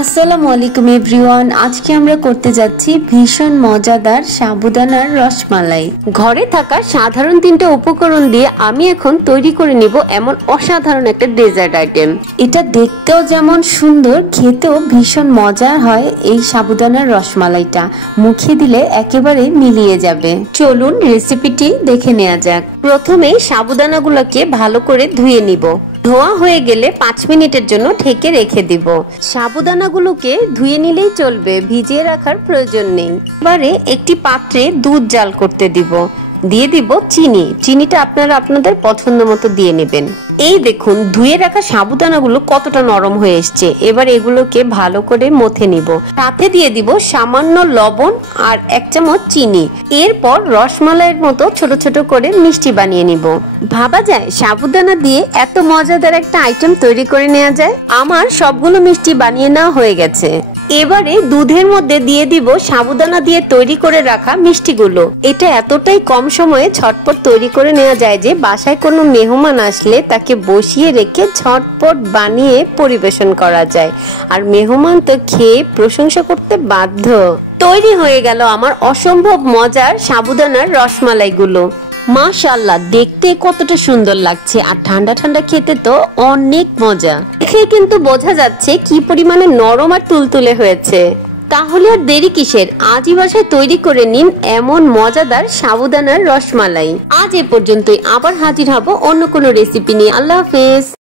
আসসালামু আলাইকুম এভরিওয়ান। আজকে আমরা করতে যাচ্ছি ভীষণ মজাদার সাবুদানার রসমালাই। ঘরে থাকা সাধারণ তিনটা উপকরণ দিয়ে আমি এখন তৈরি করে নিব এমন অসাধারণ একটা ডেজার্ট আইটেম। এটা দেখতেও যেমন সুন্দর, খেতেও ভীষণ মজার হয়। এই সাবুদানার রসমালাইটা মুখে দিলে একেবারে মিলিয়ে যাবে। চলুন রেসিপিটি দেখে নেওয়া যাক। প্রথমে সাবুদানাগুলোকে ভালো করে ধুয়ে নিব। ধোয়া হয়ে গেলে 5 মিনিটের জন্য ঢেকে রেখে দিব। সাবুদানাগুলোকে ধুয়ে নিলেই চলবে, ভিজিয়ে রাখার প্রয়োজন নেই। এবারে একটি পাত্রে দুধ জাল করতে দিব। দিয়ে দিব চিনি। চিনিটা আপনারা আপনাদের পছন্দ মতো দিয়ে নেবেন। এই দেখুন ধুয়ে রাখা সাবুদানাগুলো কতটা নরম হয়ে এসছে। এবার এগুলোকে ভালো করে মথে নিব। সাথে দিয়ে দিব সামান্য লবণ আর 1 চামচ চিনি। এরপর রসমালাইয়ের মতো ছোট ছোট করে মিষ্টি বানিয়ে নিব। ভাবা যায় সাবুদানা দিয়ে এত মজাদার একটা আইটেম তৈরি করে নেওয়া যায়। আমার সবগুলো মিষ্টি বানিয়ে নেওয়া হয়ে গেছে। এবারে দুধের মধ্যে দিয়ে দিব সাবুদানা দিয়ে তৈরি করে রাখা মিষ্টিগুলো। এটা এতটাই কম সময়ে ঝটপট তৈরি করে নেওয়া যায় যে বাসায় কোনো মেহমান আসলে তাকে বসিয়ে রেখে ঝটপট বানিয়ে পরিবেশন করা যায়। আর মেহমান তো খেয়ে প্রশংসা করতে বাধ্য। তৈরি হয়ে গেল আমার অসম্ভব মজার সাবুদানার রসমালাইগুলো। মাশাআল্লাহ, দেখতে কতটা সুন্দর লাগছে আর ঠান্ডা ঠান্ডা খেতে তো অনেক মজা। দেখে কিন্তু বোঝা যাচ্ছে কি পরিমাণে নরম আর তুলতুলে হয়েছে। তাহলে আর দেরি কিসের, আজই বাসায় তৈরি করে নিন এমন মজাদার সাবুদানার রসমালাই। আজ এ পর্যন্তই, আবার হাজির হব অন্য কোনো রেসিপি নিয়ে। আল্লাহ হাফেজ।